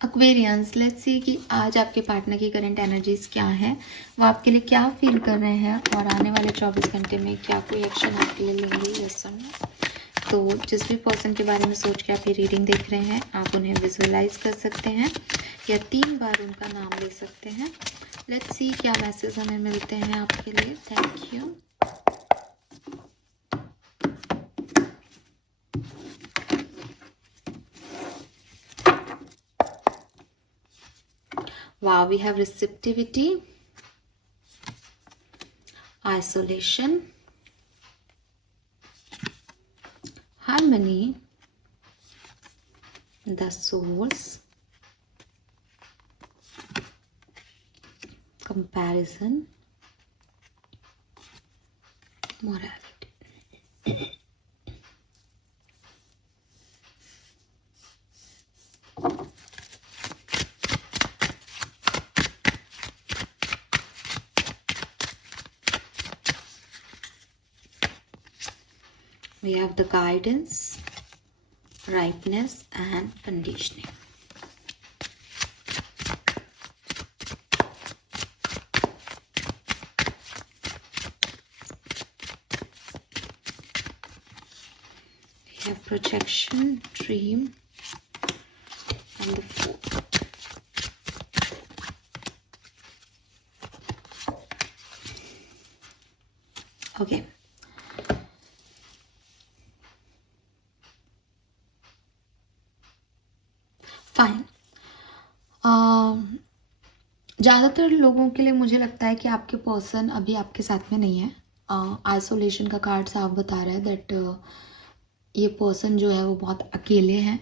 Aquarians, let's see कि आज आपके पार्टनर की करंट एनर्जीज क्या है, वो आपके लिए क्या फील कर रहे हैं और आने वाले 24 घंटे में क्या कोई एक्शन आपके लिए लेंगे, यस और नो। तो जिस भी पर्सन के बारे में सोच के आप ये रीडिंग देख रहे हैं, आप उन्हें विजुअलाइज कर सकते हैं या 3 बार उनका नाम ले सकते हैं। लेट्स सी क्या मैसेज हमें मिलते हैं आपके लिए। Thank you. Wow, we have receptivity, isolation, harmony, the souls, comparison, morality. We have the guidance, ripeness and conditioning. We have projection, dream and the Fool. Okay. Fine. ज़्यादातर लोगों के लिए मुझे लगता है कि आपके पर्सन अभी आपके साथ में नहीं है। आइसोलेशन का कार्ड साफ बता रहा है दैट ये पर्सन जो है वो बहुत अकेले हैं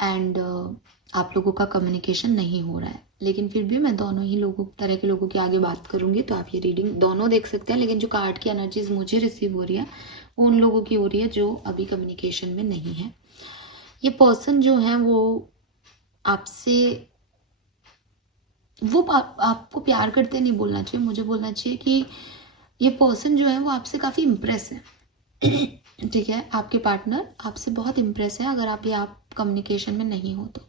एंड आप लोगों का कम्युनिकेशन नहीं हो रहा है। लेकिन फिर भी मैं दोनों ही तरह के लोगों के आगे बात करूंगी, तो आप ये रीडिंग दोनों देख सकते हैं। लेकिन जो कार्ड की एनर्जीज मुझे रिसीव हो रही है वो उन लोगों की हो रही है जो अभी कम्युनिकेशन में नहीं है। ये पर्सन जो है वो आपसे आपको प्यार करते नहीं बोलना चाहिए, मुझे बोलना चाहिए कि ये पर्सन जो है वो आपसे काफ़ी इम्प्रेस है। ठीक है, आपके पार्टनर आपसे बहुत इम्प्रेस है अगर आप कम्युनिकेशन में नहीं हो तो।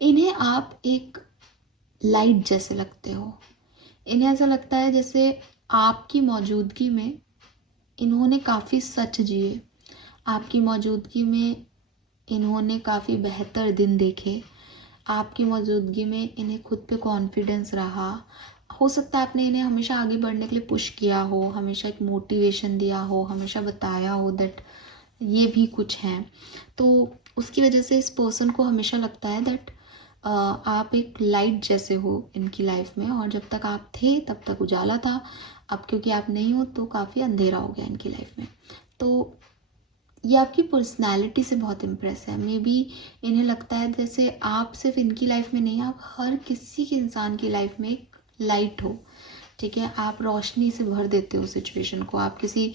इन्हें आप एक लाइट जैसे लगते हो। इन्हें ऐसा लगता है जैसे आपकी मौजूदगी में इन्होंने काफ़ी सच जिए, आपकी मौजूदगी में इन्होंने काफ़ी बेहतर दिन देखे, आपकी मौजूदगी में इन्हें खुद पे कॉन्फिडेंस रहा। हो सकता है आपने इन्हें हमेशा आगे बढ़ने के लिए पुश किया हो, हमेशा एक मोटिवेशन दिया हो, हमेशा बताया हो दैट ये भी कुछ है। तो उसकी वजह से इस पर्सन को हमेशा लगता है दैट आप एक लाइट जैसे हो इनकी लाइफ में, और जब तक आप थे तब तक उजाला था, अब क्योंकि आप नहीं हो तो काफ़ी अंधेरा हो गया इनकी लाइफ में। तो ये आपकी पर्सनैलिटी से बहुत इम्प्रेस है। मे बी इन्हें लगता है जैसे आप सिर्फ इनकी लाइफ में नहीं, आप हर किसी के इंसान की लाइफ में एक लाइट हो। ठीक है, आप रोशनी से भर देते हो सिचुएशन को। आप किसी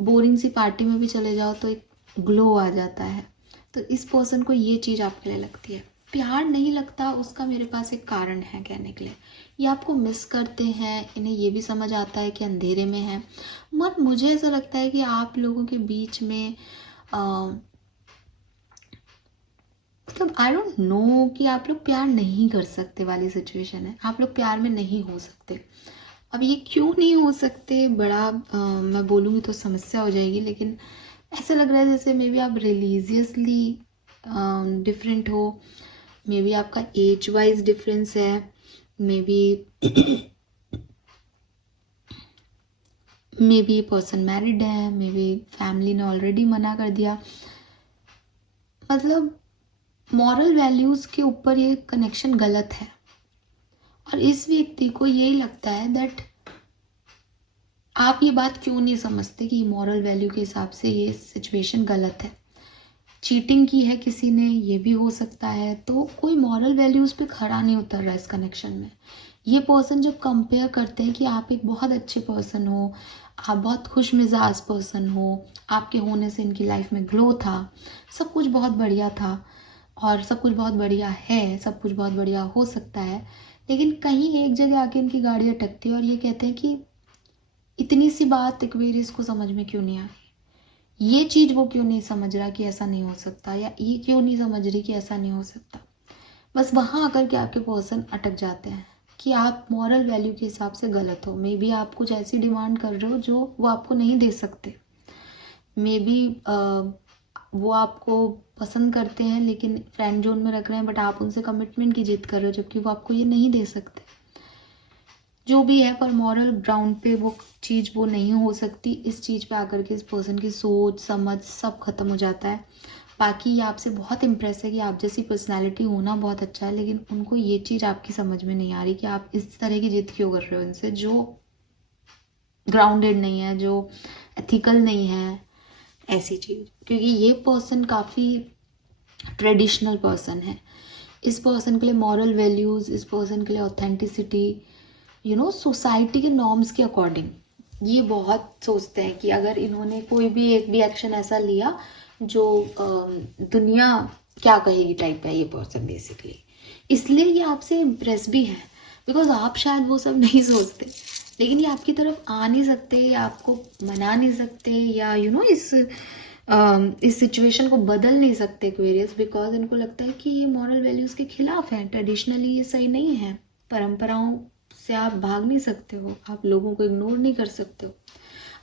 बोरिंग सी पार्टी में भी चले जाओ तो एक ग्लो आ जाता है। तो इस पर्सन को ये चीज़ आपके लिए लगती है। प्यार नहीं लगता उसका मेरे पास एक कारण है कहने के लिए। ये आपको मिस करते हैं, इन्हें ये भी समझ आता है कि अंधेरे में है। मत मुझे ऐसा लगता है कि आप लोगों के बीच में मतलब आई डोंट नो कि आप लोग प्यार नहीं कर सकते वाली सिचुएशन है। आप लोग प्यार में नहीं हो सकते। अब ये क्यों नहीं हो सकते बड़ा मैं बोलूँगी तो समस्या हो जाएगी, लेकिन ऐसा लग रहा है जैसे मे बी आप रिलीजियसली डिफरेंट हो, मे बी आपका एज वाइज डिफरेंस है, मे बी पर्सन मैरिड है, मे बी फैमिली ने ऑलरेडी मना कर दिया। मतलब मॉरल वैल्यूज़ के ऊपर ये कनेक्शन गलत है और इस व्यक्ति को यही लगता है दैट आप ये बात क्यों नहीं समझते कि मॉरल वैल्यू के हिसाब से ये सिचुएशन गलत है। चीटिंग की है किसी ने, ये भी हो सकता है। तो कोई मॉरल वैल्यूज़ पे खड़ा नहीं उतर रहा इस कनेक्शन में। ये पर्सन जब कंपेयर करते हैं कि आप एक बहुत अच्छे पर्सन हो, आप बहुत खुश मिजाज पर्सन हो, आपके होने से इनकी लाइफ में ग्लो था, सब कुछ बहुत बढ़िया था और सब कुछ बहुत बढ़िया है, सब कुछ बहुत बढ़िया हो सकता है, लेकिन कहीं एक जगह आके इनकी गाड़ी अटकती है और ये कहते हैं कि इतनी सी बात एक्वेरियस को समझ में क्यों नहीं आ रही, ये चीज़ वो क्यों नहीं समझ रहा कि ऐसा नहीं हो सकता, या ये क्यों नहीं समझ रही कि ऐसा नहीं हो सकता। बस वहाँ आकर के आपके पर्सन अटक जाते हैं कि आप मॉरल वैल्यू के हिसाब से गलत हो। मे बी आप कुछ ऐसी डिमांड कर रहे हो जो वो आपको नहीं दे सकते। मे बी वो आपको पसंद करते हैं लेकिन फ्रेंड जोन में रख रहे हैं, बट आप उनसे कमिटमेंट की जिद कर रहे हो जबकि वो आपको ये नहीं दे सकते। जो भी है, पर मॉरल ग्राउंड पे वो चीज़ वो नहीं हो सकती। इस चीज़ पे आकर के इस पर्सन की सोच समझ सब खत्म हो जाता है। बाकी ये आपसे बहुत इम्प्रेस है कि आप जैसी पर्सनालिटी होना बहुत अच्छा है, लेकिन उनको ये चीज़ आपकी समझ में नहीं आ रही कि आप इस तरह की जिद क्यों कर रहे हो इनसे, जो ग्राउंडेड नहीं है, जो एथिकल नहीं है, ऐसी चीज़। क्योंकि ये पर्सन काफ़ी ट्रेडिशनल पर्सन है। इस पर्सन के लिए मॉरल वैल्यूज़, इस पर्सन के लिए ऑथेंटिसिटी, सोसाइटी के नॉर्म्स के अकॉर्डिंग ये बहुत सोचते हैं कि अगर इन्होंने कोई भी एक भी एक्शन ऐसा लिया जो दुनिया क्या कहेगी टाइप का ये पर्सन बेसिकली। इसलिए ये आपसे इम्प्रेस भी है, बिकॉज आप शायद वो सब नहीं सोचते, लेकिन ये आपकी तरफ आ नहीं सकते या आपको मना नहीं सकते या इस सिचुएशन को बदल नहीं सकते एक्वेरियस, बिकॉज इनको लगता है कि ये मॉरल वैल्यूज़ के खिलाफ है। ट्रेडिशनली ये सही नहीं है। परंपराओं से आप भाग नहीं सकते हो, आप लोगों को इग्नोर नहीं कर सकते हो।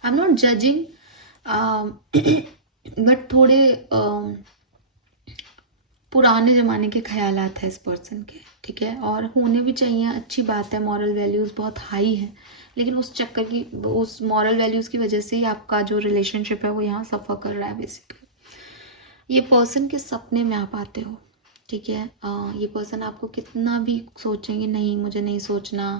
I am not judging, but थोड़े पुराने ज़माने के ख्यालात है इस पर्सन के, ठीक है, और होने भी चाहिए। अच्छी बात है, मॉरल वैल्यूज़ बहुत हाई है, लेकिन उस मॉरल वैल्यूज़ की वजह से ही आपका जो रिलेशनशिप है वो यहाँ सफ़र कर रहा है बेसिकली। ये पर्सन के सपने में आप आते हो, ठीक है। ये पर्सन आपको कितना भी सोचेंगे, नहीं मुझे नहीं सोचना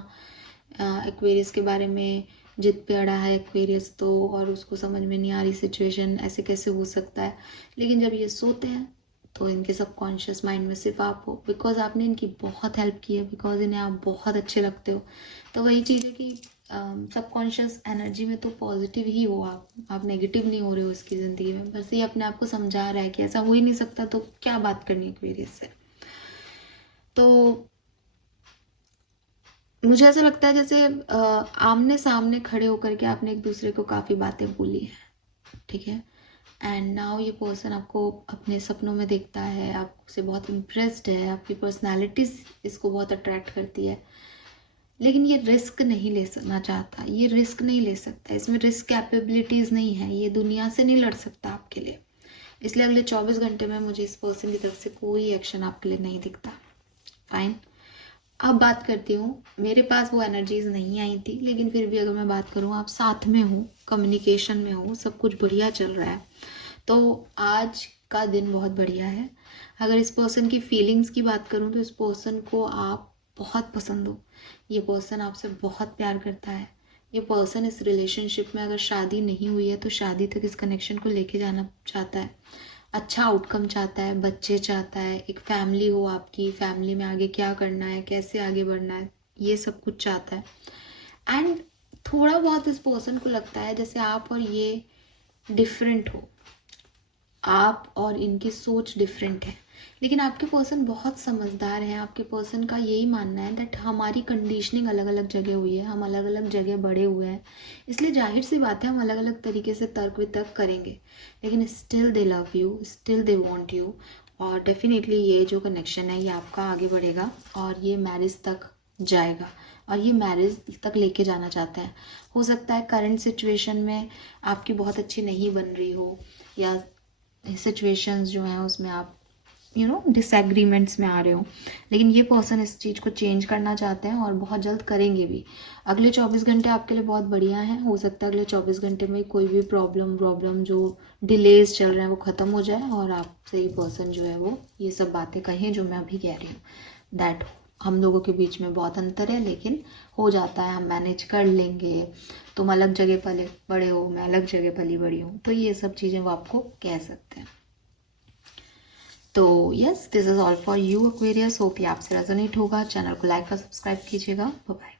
एक्वेरियस के बारे में, जिद पे अड़ा है एक्वेरियस तो, और उसको समझ में नहीं आ रही सिचुएशन, ऐसे कैसे हो सकता है। लेकिन जब ये सोते हैं तो इनके सबकॉन्शियस माइंड में सिर्फ आप हो, बिकॉज आपने इनकी बहुत हेल्प की है, बिकॉज इन्हें आप बहुत अच्छे लगते हो। तो वही चीज़ है कि सबकॉन्शियस एनर्जी में तो पॉजिटिव ही हो आप नेगेटिव नहीं हो रहे हो इसकी ज़िंदगी में। बस ये अपने आप को समझा रहा है कि ऐसा हो ही नहीं सकता, तो क्या बात करनी है एक्वेरियस से। तो मुझे ऐसा लगता है जैसे आमने सामने खड़े होकर के आपने एक दूसरे को काफ़ी बातें बोली हैं, ठीक है। एंड नाउ ये पर्सन आपको अपने सपनों में देखता है, आपसे बहुत इम्प्रेस्ड है, आपकी पर्सनालिटीज इसको बहुत अट्रैक्ट करती है, लेकिन ये रिस्क नहीं लेना चाहता, ये रिस्क नहीं ले सकता, इसमें रिस्क कैपेबिलिटीज़ नहीं है, ये दुनिया से नहीं लड़ सकता आपके लिए। इसलिए अगले 24 घंटे में मुझे इस पर्सन की तरफ से कोई एक्शन आपके लिए नहीं दिखता। फाइन, अब बात करती हूँ। मेरे पास वो एनर्जीज नहीं आई थी, लेकिन फिर भी अगर मैं बात करूँ, आप साथ में हो, कम्युनिकेशन में हो, सब कुछ बढ़िया चल रहा है, तो आज का दिन बहुत बढ़िया है। अगर इस पर्सन की फीलिंग्स की बात करूँ तो इस पर्सन को आप बहुत पसंद हो, ये पर्सन आपसे बहुत प्यार करता है। ये पर्सन इस रिलेशनशिप में अगर शादी नहीं हुई है तो शादी तक इस कनेक्शन को लेके जाना चाहता है, अच्छा आउटकम चाहता है, बच्चे चाहता है, एक फैमिली हो आपकी, फैमिली में आगे क्या करना है, कैसे आगे बढ़ना है, ये सब कुछ चाहता है। एंड थोड़ा बहुत इस पर्सन को लगता है जैसे आप और ये डिफरेंट हो, आप और इनकी सोच डिफरेंट है, लेकिन आपके पर्सन बहुत समझदार हैं। आपके पर्सन का यही मानना है दैट हमारी कंडीशनिंग अलग अलग जगह हुई है, हम अलग अलग जगह बड़े हुए हैं, इसलिए जाहिर सी बात है हम अलग अलग तरीके से तर्क वितर्क करेंगे, लेकिन still they love you, still they want you. और डेफिनेटली ये जो कनेक्शन है ये आपका आगे बढ़ेगा और ये मैरिज तक जाएगा, और ये मैरिज तक लेके जाना चाहता है। हो सकता है करंट सिचुएशन में आपकी बहुत अच्छी नहीं बन रही हो, या सिचुएशंस जो हैं उसमें आप डिसएग्रीमेंट्स में आ रहे हो, लेकिन ये पर्सन इस चीज़ को चेंज करना चाहते हैं और बहुत जल्द करेंगे भी। अगले 24 घंटे आपके लिए बहुत बढ़िया हैं। हो सकता है अगले 24 घंटे में कोई भी प्रॉब्लम जो डिलेज चल रहे हैं वो ख़त्म हो जाए और आपसे ये पर्सन जो है वो ये सब बातें कहें जो मैं अभी कह रही हूँ, दैट हम लोगों के बीच में बहुत अंतर है, लेकिन हो जाता है, हम मैनेज कर लेंगे। तुम अलग जगह पले बड़े हो, मैं अलग जगह पली बड़ी हूँ, तो ये सब चीज़ें वो आपको कह सकते हैं। तो yes, this is all for you Aquarius. Hope ये आपसे रेजोनेट होगा। चैनल को लाइक और सब्सक्राइब कीजिएगा। Bye bye.